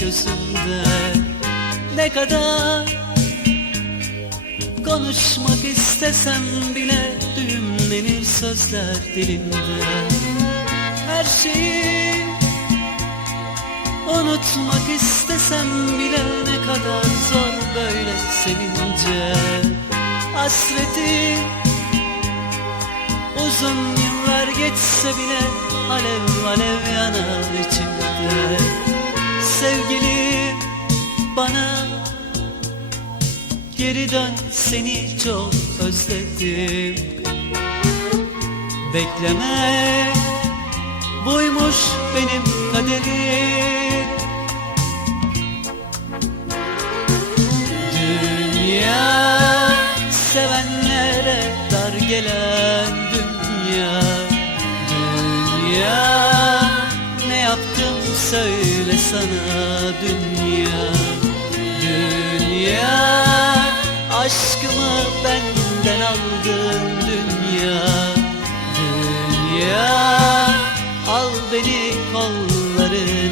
gözünde Ne kadar Konuşmak istesem bile düğümlenir sözler dilimde. Her şeyi unutmak istesem bile ne kadar zor böyle sevince. Hasreti uzun yıllar geçse bile alev alev yanar içimde. Sevgili bana Geri dön seni çok özledim. Bekleme buymuş benim kaderim sana dünya Dünya. Aşkımı benden aldın dünya Dünya. Al beni kollarına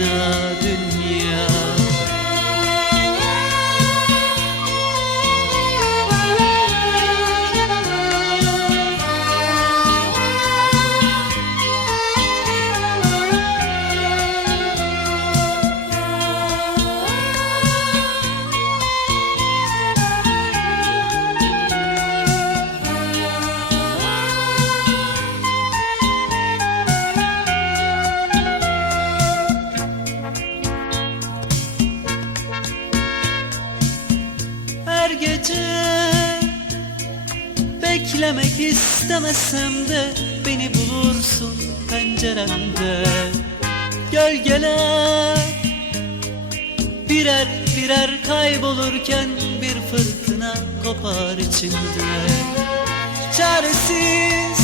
gece. Beklemek istemesem de beni bulursun penceremde. Gölgeler birer birer kaybolurken bir fırtına kopar içimde. Çaresiz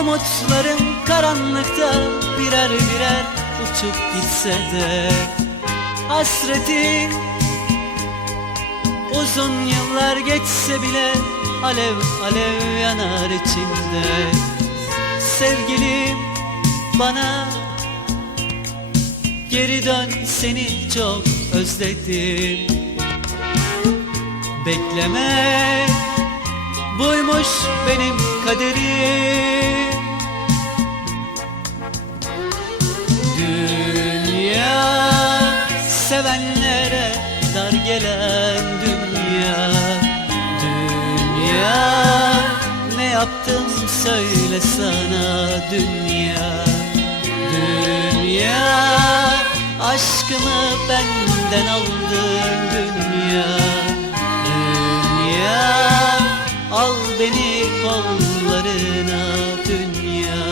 umutlarım karanlıkta birer birer uçup gitse de Hasretin Uzun yıllar geçse bile alev alev yanar içimde. Sevgilim bana geri dön seni çok özledim. Bekleme buymuş benim kaderim. Dünya sevenlere dar gelen dünya Dünya. Ne yaptım söyle sana dünya Dünya. Aşkımı benden aldın dünya Dünya. Al beni kollarına dünya.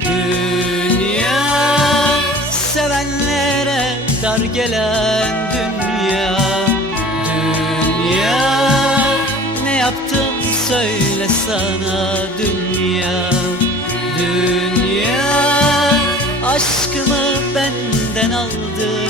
Dünya. Sevenlere dar gelen söyle sana dünya Dünya. Aşkımı benden aldın